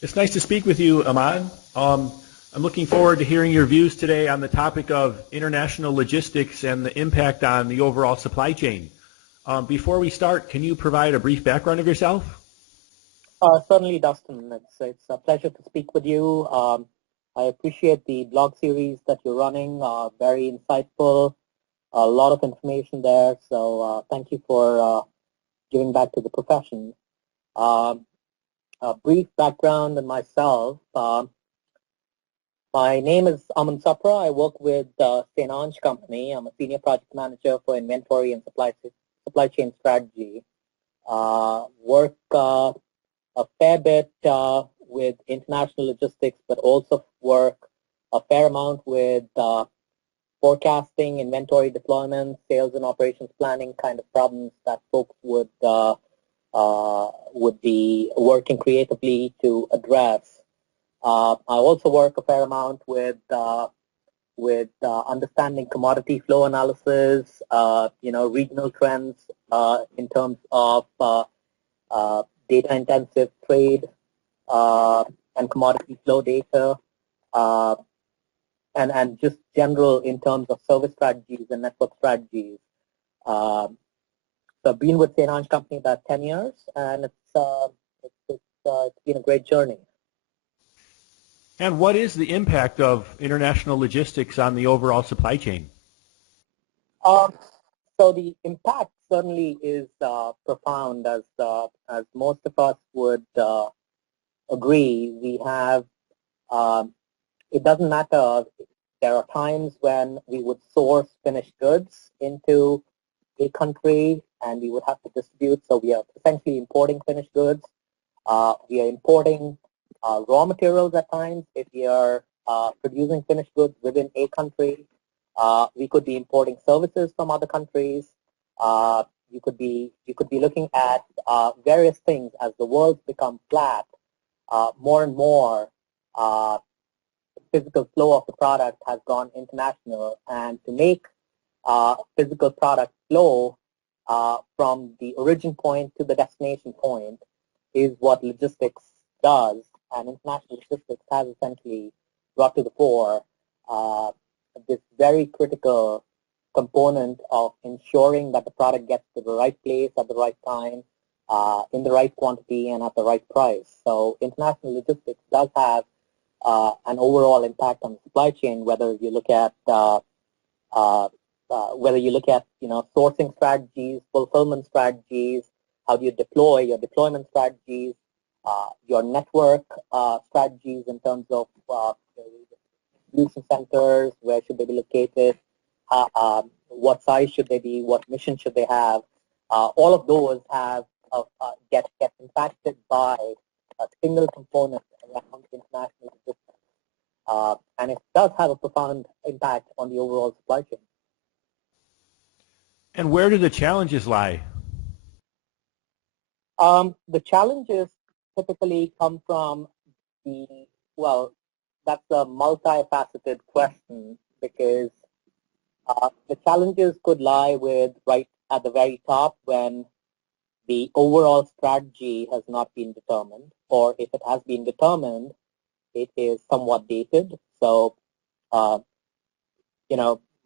It's nice to speak with you, Aman. I'm looking forward to hearing your views today on the topic of international logistics and the impact on the overall supply chain. Before we start, can you provide a brief background of yourself? Certainly, Dustin. It's a pleasure to speak with you. I appreciate the blog series that you're running. Very insightful. A lot of information there. So thank you for giving back to the profession. Um, a brief background on myself. My name is Aman Sapra. I work with Onge Company. I'm a senior project manager for inventory and supply chain strategy. Work a fair bit with international logistics, but also work a fair amount with forecasting, inventory deployment, sales and operations planning kind of problems that folks would be working creatively to address. I also work a fair amount with understanding commodity flow analysis, regional trends in terms of data-intensive trade and commodity flow data, and just general in terms of service strategies and network strategies. So I've been with St. Ange Company about 10 years, and it's been a great journey. And what is the impact of international logistics on the overall supply chain? So the impact certainly is profound, as most of us would agree. We have, it doesn't matter. There are times when we would source finished goods into a country and we would have to distribute. So we are essentially importing finished goods. We are importing raw materials at times. If we are producing finished goods within a country, we could be importing services from other countries. You could be looking at various things as the world's become flat. More and more, physical flow of the product has gone international, and to make physical product flow from the origin point to the destination point is what logistics does, and international logistics has essentially brought to the fore this very critical component of ensuring that the product gets to the right place at the right time, in the right quantity, and at the right price. So international logistics does have an overall impact on the supply chain, whether you look at sourcing strategies, fulfillment strategies, how do you deploy your deployment strategies, your network strategies in terms of distribution centers, where should they be located, what size should they be, what mission should they have. All of those have get impacted by a single component around international logistics, and it does have a profound impact on the overall supply chain. And where do the challenges lie? The challenges typically come from that's a multifaceted question, because the challenges could lie with right at the very top when the overall strategy has not been determined, or if it has been determined, it is somewhat dated. So,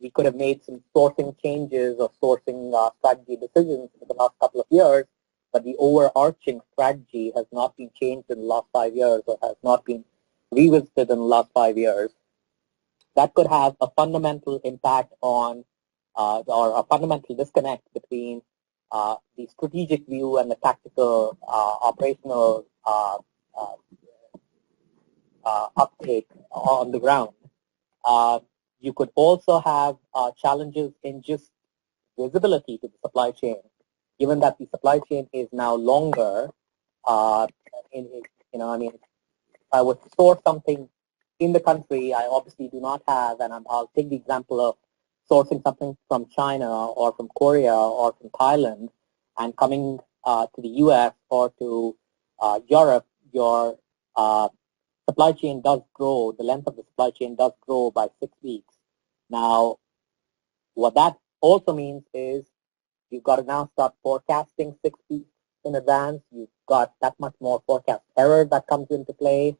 we could have made some sourcing changes or sourcing strategy decisions in the last couple of years, but the overarching strategy has not been changed in the last 5 years, or has not been revisited in the last 5 years. That could have a fundamental impact on, or a fundamental disconnect between the strategic view and the tactical operational uptake on the ground. You could also have challenges in just visibility to the supply chain, given that the supply chain is now longer. If I would store something in the country, I obviously do not have, and I'll take the example of sourcing something from China or from Korea or from Thailand and coming to the U.S. or to Europe. Your supply chain does grow. The length of the supply chain does grow by 6 weeks. Now, what that also means is you've got to now start forecasting 6 weeks in advance. You've got that much more forecast error that comes into play.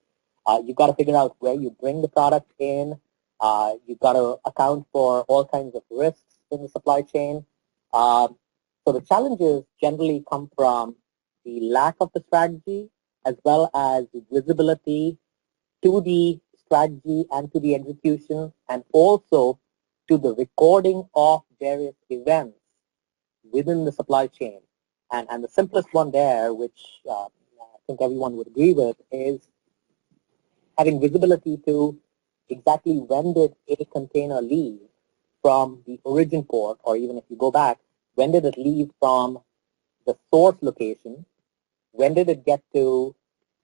You've got to figure out where you bring the product in. You've got to account for all kinds of risks in the supply chain. So the challenges generally come from the lack of the strategy as well as visibility to the strategy and to the execution, and also to the recording of various events within the supply chain. And the simplest one there, which I think everyone would agree with, is having visibility to exactly when did a container leave from the origin port, or even if you go back, when did it leave from the source location, when did it get to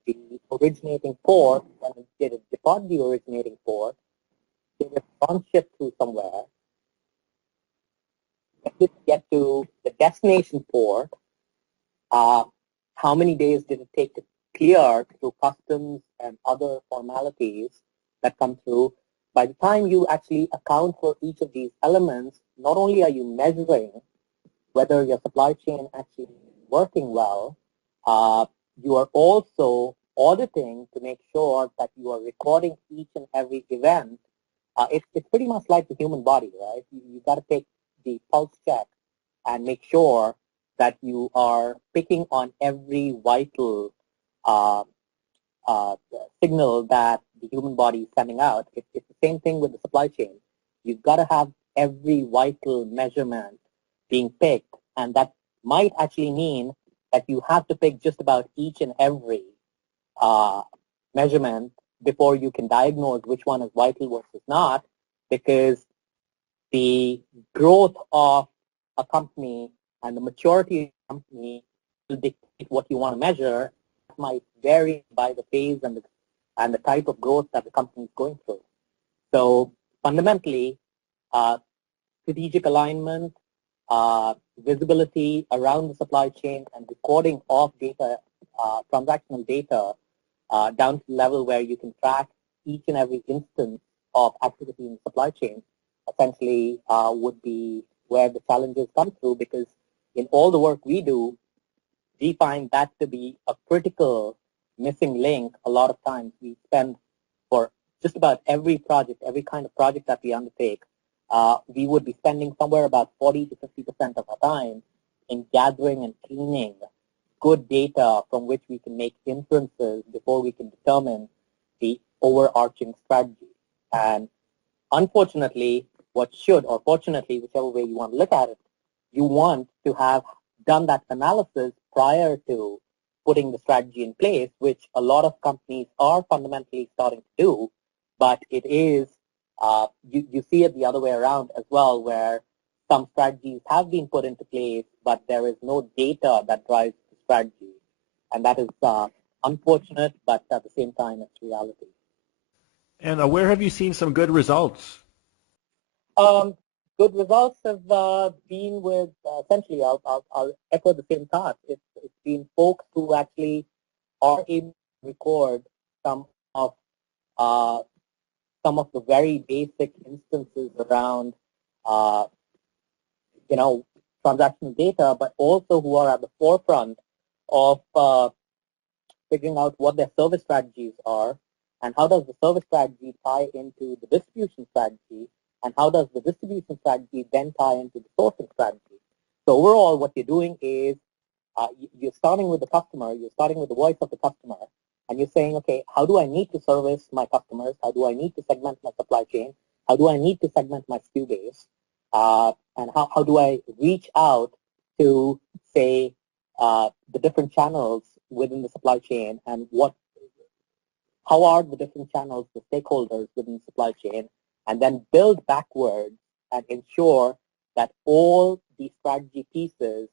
the originating port, when did it depart the originating port, did it tranship through somewhere, when did it get to the destination port, how many days did it take to clear through customs and other formalities that come through. By the time you actually account for each of these elements, not only are you measuring whether your supply chain actually is working well, you are also auditing to make sure that you are recording each and every event. It's pretty much like the human body, right? You've got to take the pulse check and make sure that you are picking on every vital signal that the human body is sending out. It's the same thing with the supply chain. You've got to have every vital measurement being picked, and that might actually mean that you have to pick just about each and every measurement before you can diagnose which one is vital versus not, because the growth of a company and the maturity of the company will dictate what you want to measure. It might vary by the phase and the type of growth that the company is going through. So fundamentally, strategic alignment, visibility around the supply chain, and recording of data, transactional data, down to the level where you can track each and every instance of activity in the supply chain, essentially would be where the challenges come through, because in all the work we do, we find that to be a critical missing link. A lot of times we spend for just about every project, every kind of project that we undertake, we would be spending somewhere about 40 to 50% of our time in gathering and cleaning good data from which we can make inferences before we can determine the overarching strategy. And unfortunately, what should, or fortunately, whichever way you want to look at it, you want to have done that analysis prior to putting the strategy in place, which a lot of companies are fundamentally starting to do, but it is, you see it the other way around as well, where some strategies have been put into place, but there is no data that drives the strategy. And that is unfortunate, but at the same time, it's reality. And where have you seen some good results? Good results have been with, essentially, I'll echo the same thought. It's been folks who actually are able to record some of the very basic instances around, transactional data, but also who are at the forefront of figuring out what their service strategies are, and how does the service strategy tie into the distribution strategy, and how does the distribution strategy then tie into the sourcing strategy. So overall, what you're doing is you're starting with the customer, you're starting with the voice of the customer, and you're saying, okay, how do I need to service my customers? How do I need to segment my supply chain? How do I need to segment my SKU base? And how do I reach out to, say, the different channels within the supply chain, and how are the different channels, the stakeholders within the supply chain, and then build backwards and ensure that all the strategy pieces,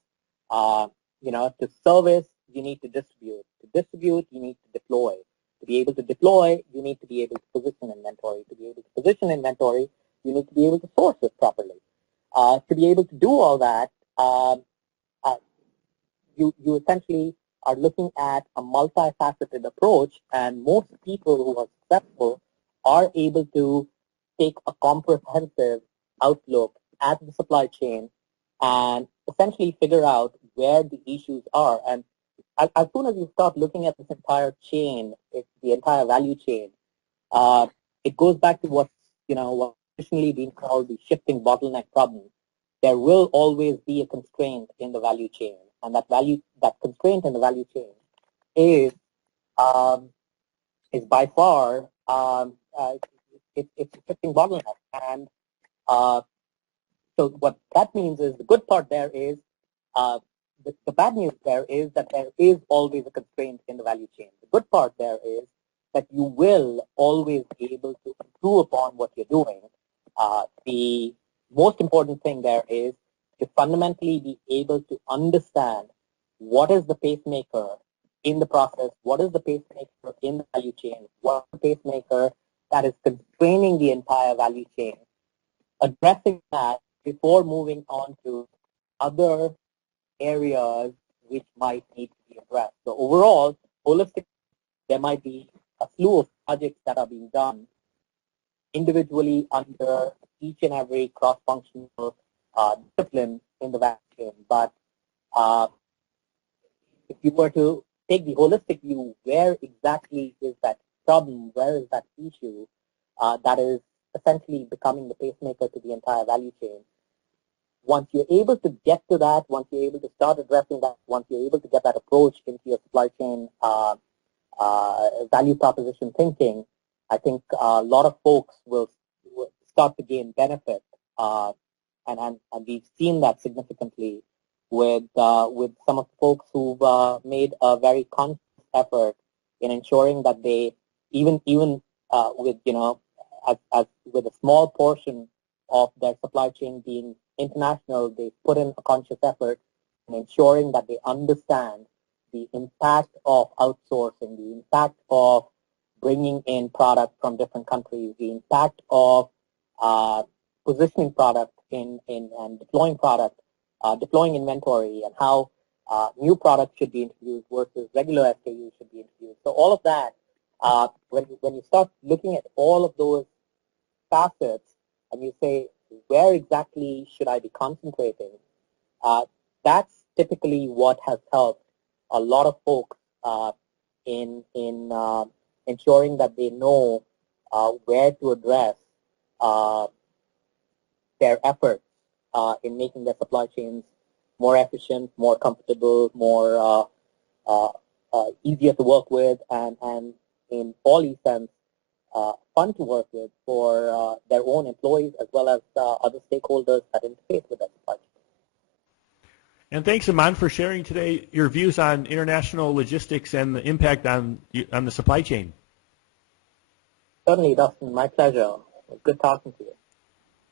to service, you need to distribute. To distribute, you need to deploy. To be able to deploy, you need to be able to position inventory. To be able to position inventory, you need to be able to source it properly. To be able to do all that, you essentially are looking at a multifaceted approach, and most people who are successful are able to take a comprehensive outlook at the supply chain and essentially figure out where the issues are. And as soon as you start looking at this entire chain, the entire value chain, it goes back to what traditionally been called the shifting bottleneck problem. There will always be a constraint in the value chain, and that constraint in the value chain is um, by far it's a shifting bottleneck. And so what that means is the good part there is the bad news there is that there is always a constraint in the value chain. The good part there is that you will always be able to improve upon what you're doing. The most important thing there is to fundamentally be able to understand what is the pacemaker in the process, what is the pacemaker in the value chain, what is the pacemaker that is constraining the entire value chain, addressing that before moving on to other areas which might need to be addressed. So overall, holistically, there might be a slew of projects that are being done individually under each and every cross-functional discipline in the value chain. But if you were to take the holistic view, where exactly is that problem, where is that issue that is essentially becoming the pacemaker to the entire value chain? Once you're able to get to that, once you're able to start addressing that, once you're able to get that approach into your supply chain value proposition thinking, I think a lot of folks will start to gain benefit, and we've seen that significantly with some of the folks who've made a very conscious effort in ensuring that they even with as with a small portion of their supply chain being international, they put in a conscious effort in ensuring that they understand the impact of outsourcing, the impact of bringing in product from different countries, the impact of positioning product in and deploying product, deploying inventory, and how new products should be introduced versus regular SKUs should be introduced. So all of that, when you start looking at all of those facets and you say, where exactly should I be concentrating? That's typically what has helped a lot of folks in ensuring that they know where to address their efforts in making their supply chains more efficient, more comfortable, more easier to work with, and in all sense, fun to work with for their own employees as well as other stakeholders that interface with their supply chain. And thanks, Aman, for sharing today your views on international logistics and the impact on the supply chain. Certainly, Dustin, my pleasure. It was good talking to you.